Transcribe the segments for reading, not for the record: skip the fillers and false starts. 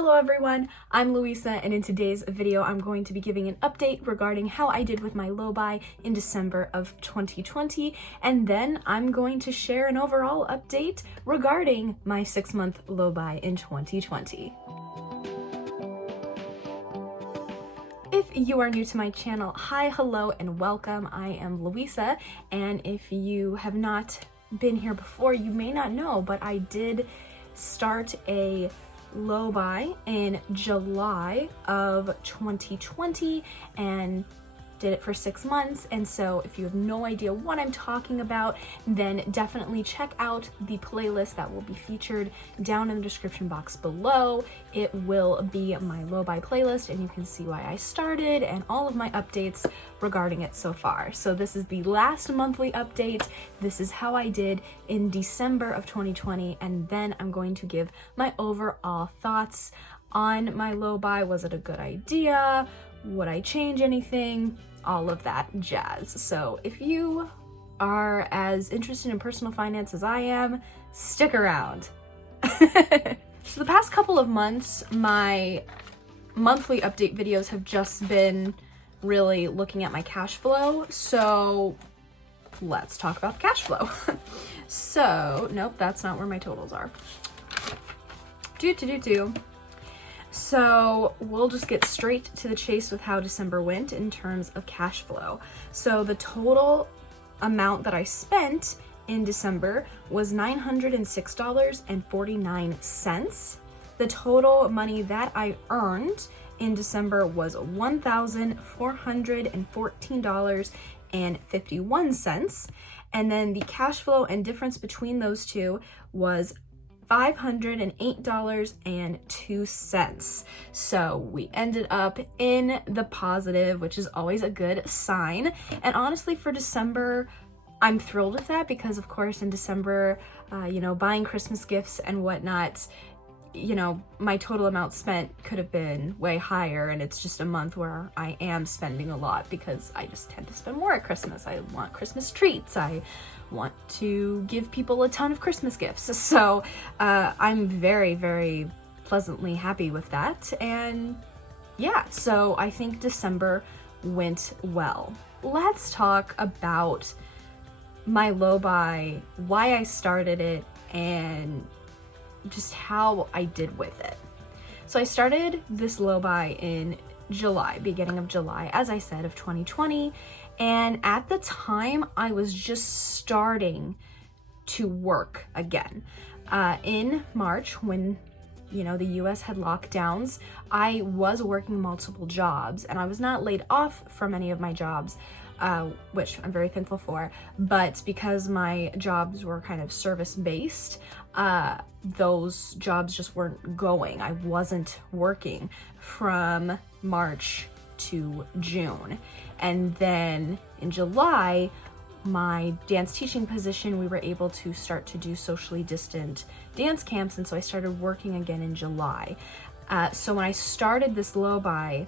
Hello everyone, I'm Louisa, and in today's video I'm going to be giving an update regarding how I did with my low buy in December of 2020, and then I'm going to share an overall update regarding my 6-month low buy in 2020. If you are new to my channel, hi, hello, and welcome. I am Louisa, and if you have not been here before, you may not know, but I did start a low buy in July of 2020 and did it for 6 months. And so if you have no idea what I'm talking about, then definitely check out the playlist that will be featured down in the description box below. It will be my low buy playlist, and you can see why I started and all of my updates regarding it so far. So this is the last monthly update. This is how I did in December of 2020, and then I'm going to give my overall thoughts on my low buy. Was it a good idea? Would I change anything? All of that jazz. So if you are as interested in personal finance as I am, stick around. So the past couple of months, my monthly update videos have just been really looking at my cash flow. So let's talk about the cash flow. So, nope, that's not where my totals are. So we'll just get straight to the chase with how December went in terms of cash flow. So the total amount that I spent in December was $906.49. The total money that I earned in December was $1,414.51. And then the cash flow and difference between those two was $508.02. So we ended up in the positive, which is always a good sign. And honestly, for December, I'm thrilled with that because, of course, in December, buying Christmas gifts and whatnot, my total amount spent could have been way higher, and it's just a month where I am spending a lot because I just tend to spend more at Christmas. I want Christmas treats. I want to give people a ton of Christmas gifts. So I'm very, very pleasantly happy with that. And yeah, so I think December went well. Let's talk about my low buy, why I started it, and just how I did with it. So I started this low buy in July, beginning of July, as I said, of 2020. And at the time, I was just starting to work again. In March, when the US had lockdowns, I was working multiple jobs, and I was not laid off from any of my jobs, which I'm very thankful for, but because my jobs were kind of service-based, those jobs just weren't going. I wasn't working from March to June. And then in July, my dance teaching position, we were able to start to do socially distant dance camps, and so I started working again in July. So when I started this low buy,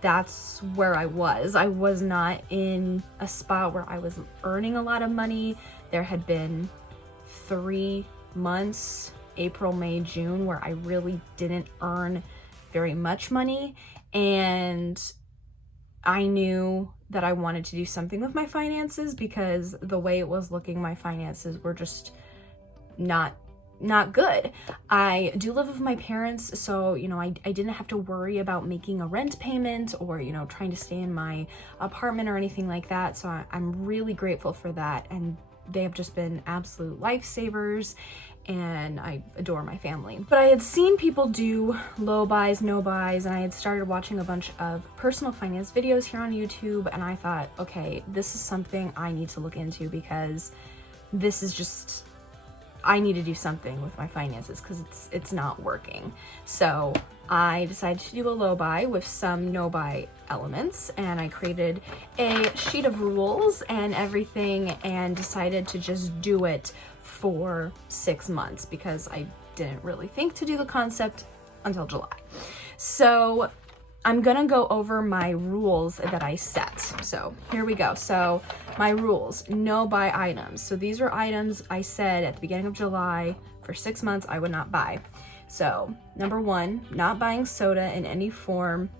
that's where I was. I was not in a spot where I was earning a lot of money. There had been 3 months, April, May, June, where I really didn't earn very much money. And I knew that I wanted to do something with my finances because the way it was looking, my finances were just not good. I do live with my parents, so I didn't have to worry about making a rent payment or trying to stay in my apartment or anything like that. So I'm really grateful for that, and they have just been absolute lifesavers, and I adore my family. But I had seen people do low buys, no buys, and I had started watching a bunch of personal finance videos here on YouTube, and I thought, okay, this is something I need to look into because this is just, I need to do something with my finances because it's not working. So I decided to do a low buy with some no buy elements, and I created a sheet of rules and everything and decided to just do it for 6 months because I didn't really think to do the concept until July. So I'm gonna go over my rules that I set. So here we go. So my rules, no buy items. So these were items I said at the beginning of July for 6 months I would not buy. So number 1, not buying soda in any form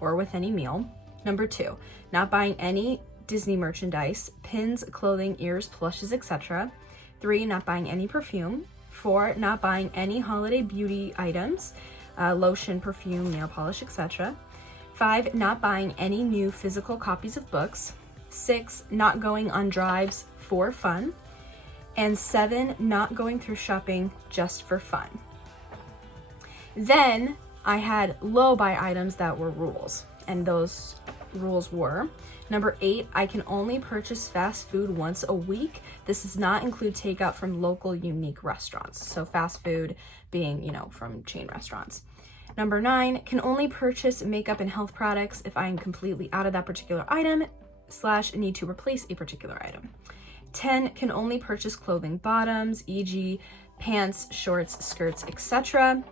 or with any meal. Number 2, not buying any Disney merchandise, pins, clothing, ears, plushes, etc. 3, not buying any perfume. 4, not buying any holiday beauty items, lotion, perfume, nail polish, etc. 5, not buying any new physical copies of books. 6, not going on drives for fun. And 7, not going through shopping just for fun. Then I had low buy items that were rules, and those rules were: number 8, I can only purchase fast food once a week. This does not include takeout from local unique restaurants. So fast food being, you know, from chain restaurants. Number 9, can only purchase makeup and health products if I am completely out of that particular item / need to replace a particular item. 10, can only purchase clothing bottoms, e.g. pants, shorts, skirts, etc.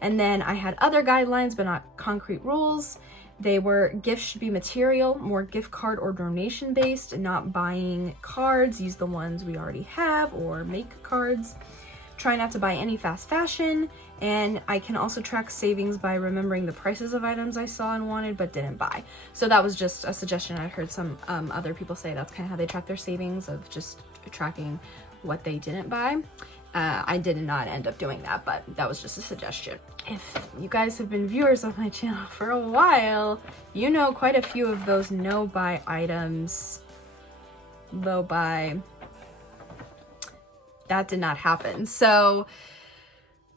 And then I had other guidelines, but not concrete rules. They were: gifts should be material, more gift card or donation based, not buying cards, use the ones we already have or make cards. Try not to buy any fast fashion, and I can also track savings by remembering the prices of items I saw and wanted but didn't buy. So that was just a suggestion. I heard some other people say that's kind of how they track their savings, of just tracking what they didn't buy. I did not end up doing that, but that was just a suggestion. If you guys have been viewers of my channel for a while, you know quite a few of those no buy items, low buy, that did not happen. So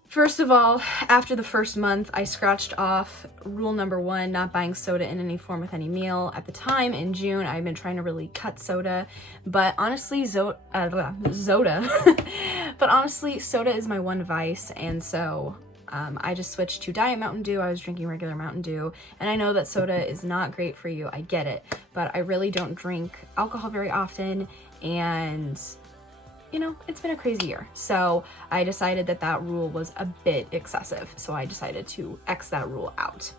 first of all, after the first month, I scratched off rule number 1, not buying soda in any form with any meal. At the time, in June, I've been trying to really cut soda, but honestly, soda is my one vice, and so I just switched to Diet Mountain Dew. I was drinking regular Mountain Dew, and I know that soda is not great for you, I get it, but I really don't drink alcohol very often, and you know, it's been a crazy year. So I decided that that rule was a bit excessive. So I decided to X that rule out.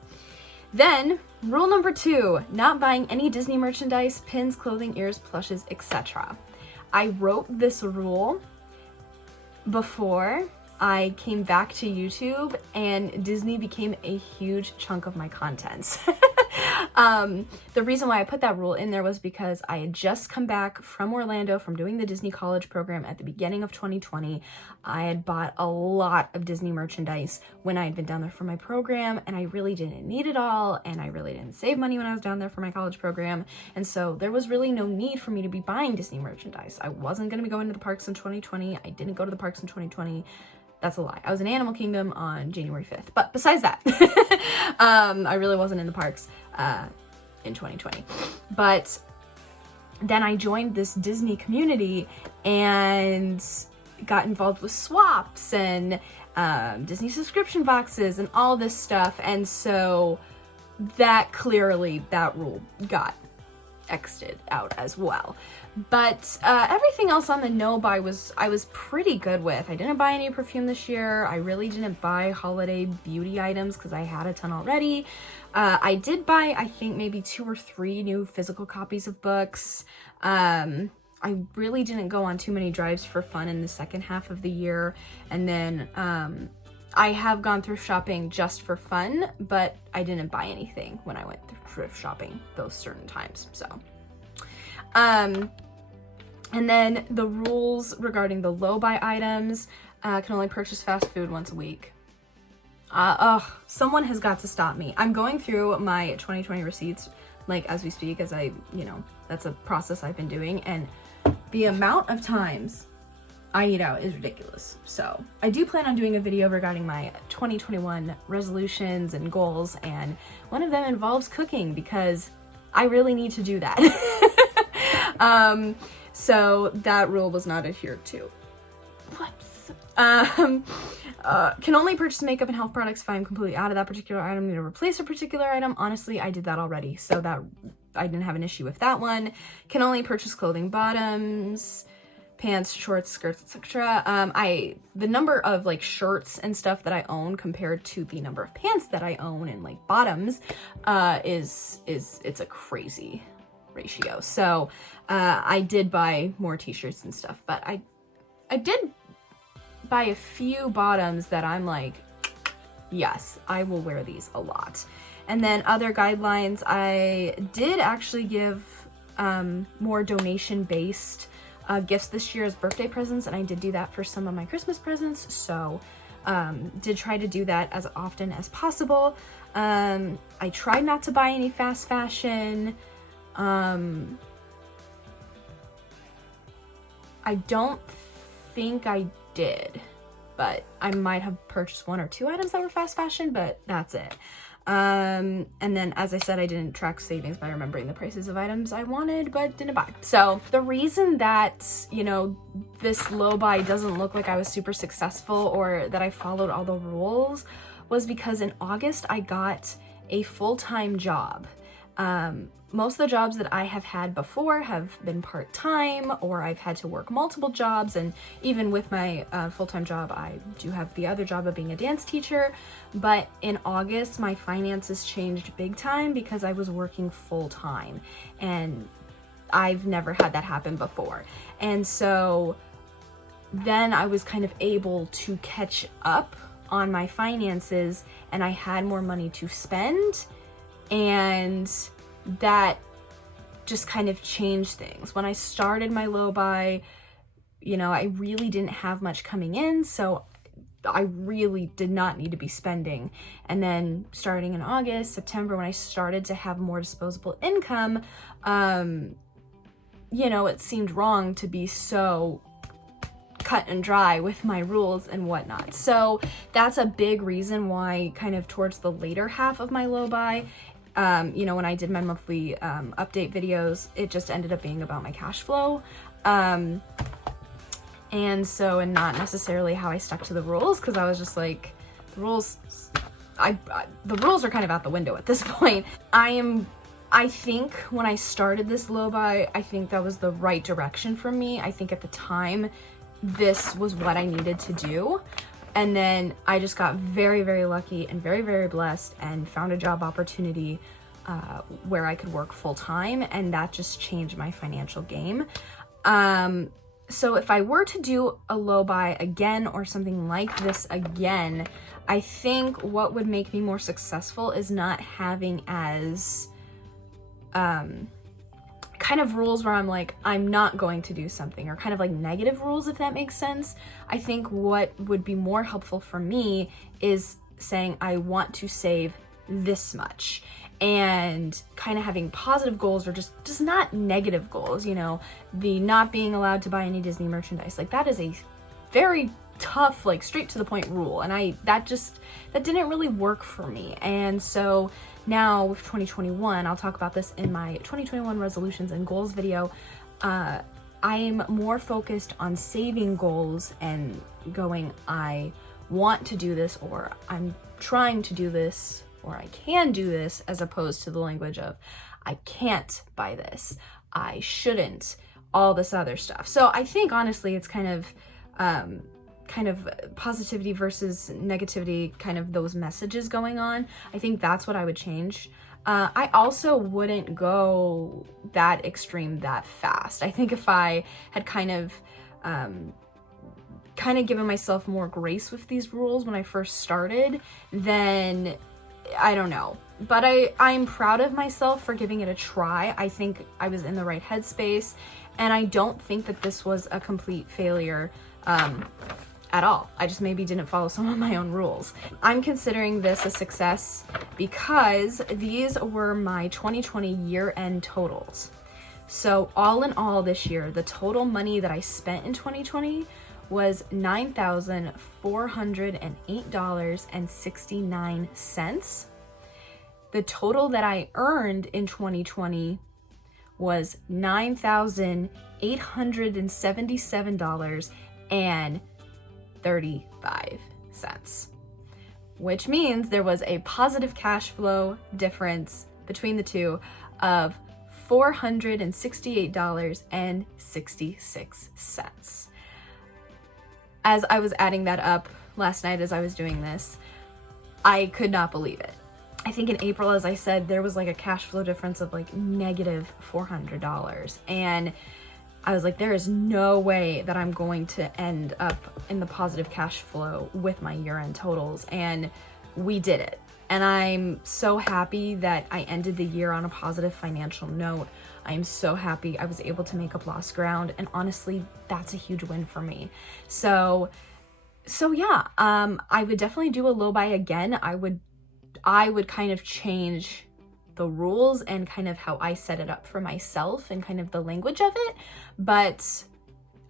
Then rule number 2, not buying any Disney merchandise, pins, clothing, ears, plushes, etc. I wrote this rule before I came back to YouTube and Disney became a huge chunk of my content. The reason why I put that rule in there was because I had just come back from Orlando from doing the Disney college program at the beginning of 2020. I had bought a lot of Disney merchandise when I had been down there for my program, and I really didn't need it all, and I really didn't save money when I was down there for my college program, and so there was really no need for me to be buying Disney merchandise. I wasn't going to be going to the parks in 2020. I didn't go to the parks in 2020. That's a lie. I was in Animal Kingdom on January 5th. But besides that, I really wasn't in the parks in 2020. But then I joined this Disney community and got involved with swaps and Disney subscription boxes and all this stuff. And so that clearly, that rule got X'd out as well. But everything else on the no buy I was pretty good with. I didn't buy any perfume this year. I really didn't buy holiday beauty items because I had a ton already. I did buy, I think, maybe 2 or 3 new physical copies of books. I really didn't go on too many drives for fun in the second half of the year. And then I have gone thrift shopping just for fun, but I didn't buy anything when I went thrift shopping those certain times. So and then the rules regarding the low buy items, can only purchase fast food once a week. Someone has got to stop me. I'm going through my 2020 receipts, like, as we speak, as that's a process I've been doing, and the amount of times I eat out is ridiculous. So I do plan on doing a video regarding my 2021 resolutions and goals, and one of them involves cooking because I really need to do that. So that rule was not adhered to. Can only purchase makeup and health products if I'm completely out of that particular item. Need to replace a particular item. Honestly, I did that already, so that I didn't have an issue with that one. Can only purchase clothing bottoms, pants, shorts, skirts, etc. The number of like shirts and stuff that I own compared to the number of pants that I own and like bottoms it's a crazy ratio. So I did buy more t-shirts and stuff, but I did buy a few bottoms that I'm like, yes, I will wear these a lot. And then other guidelines, I did actually give more donation-based gifts this year as birthday presents, and I did do that for some of my Christmas presents, so did try to do that as often as possible. I tried not to buy any fast fashion. I don't think I did, but I might have purchased 1 or 2 items that were fast fashion, but that's it. And then, as I said, I didn't track savings by remembering the prices of items I wanted but didn't buy. So the reason that, you know, this low buy doesn't look like I was super successful or that I followed all the rules was because in August I got a full-time job. Most of the jobs that I have had before have been part-time, or I've had to work multiple jobs, and even with my full-time job, I do have the other job of being a dance teacher. But in August, my finances changed big time because I was working full-time, and I've never had that happen before. And so then I was kind of able to catch up on my finances, and I had more money to spend, and that just kind of changed things. When I started my low buy, you know, I really didn't have much coming in, so I really did not need to be spending. And then starting in August, September, when I started to have more disposable income, you know, it seemed wrong to be so cut and dry with my rules and whatnot. So that's a big reason why kind of towards the later half of my low buy, you know, when I did my monthly update videos, it just ended up being about my cash flow. And not necessarily how I stuck to the rules, because I was just like, the rules are kind of out the window at this point. I think when I started this low buy, I think that was the right direction for me. I think at the time, this was what I needed to do. And then I just got very, very lucky and very, very blessed and found a job opportunity where I could work full time, and that just changed my financial game. So if I were to do a low buy again or something like this again, I think what would make me more successful is not having as kind of rules where I'm like, I'm not going to do something, or kind of like negative rules, if that makes sense. I think what would be more helpful for me is saying I want to save this much, and kind of having positive goals, or just not negative goals. You know, the not being allowed to buy any Disney merchandise, like that is a very tough, like straight to the point rule, and that didn't really work for me. And so now with 2021, I'll talk about this in my 2021 resolutions and goals video, I'm more focused on saving goals and going, I want to do this, or I'm trying to do this, or I can do this, as opposed to the language of I can't buy this, I shouldn't, all this other stuff. So I think honestly it's kind of positivity versus negativity, kind of those messages going on. I think that's what I would change. I also wouldn't go that extreme that fast. I think if I had kind of given myself more grace with these rules when I first started, then I don't know. But I'm proud of myself for giving it a try. I think I was in the right headspace, and I don't think that this was a complete failure at all. I just maybe didn't follow some of my own rules. I'm considering this a success because these were my 2020 year-end totals. So all in all this year, the total money that I spent in 2020 was $9,408.69. The total that I earned in 2020 was $9,877.35, which means there was a positive cash flow difference between the two of $468.66. As I was adding that up last night as I was doing this, I could not believe it. I think in April, as I said, there was like a cash flow difference of like negative $400. And I was like, there is no way that I'm going to end up in the positive cash flow with my year-end totals. And we did it. And I'm so happy that I ended the year on a positive financial note. I'm so happy I was able to make up lost ground. And honestly, that's a huge win for me. So yeah, I would definitely do a low buy again. I would kind of change the rules and kind of how I set it up for myself and kind of the language of it. But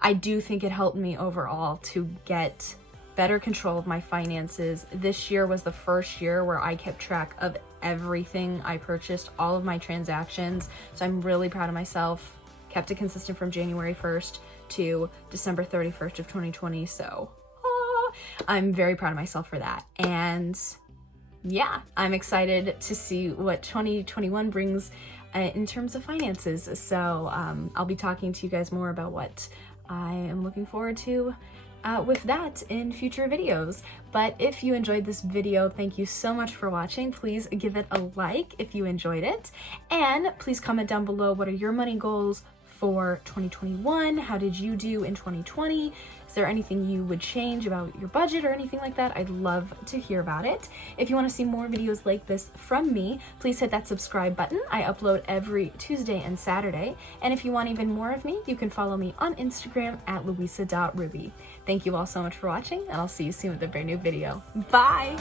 I do think it helped me overall to get better control of my finances. This year was the first year where I kept track of everything I purchased, all of my transactions. So I'm really proud of myself. Kept it consistent from January 1st to December 31st of 2020. So I'm very proud of myself for that. And yeah, I'm excited to see what 2021 brings in terms of finances. So I'll be talking to you guys more about what I am looking forward to with that in future videos. But if you enjoyed this video, thank you so much for watching. Please give it a like if you enjoyed it, and please comment down below, what are your money goals for 2021? How did you do in 2020? Is there anything you would change about your budget or anything like that? I'd love to hear about it. If you want to see more videos like this from me, please hit that subscribe button. I upload every Tuesday and Saturday. And if you want even more of me, you can follow me on Instagram at louisa.ruby. Thank you all so much for watching, and I'll see you soon with a brand new video. Bye!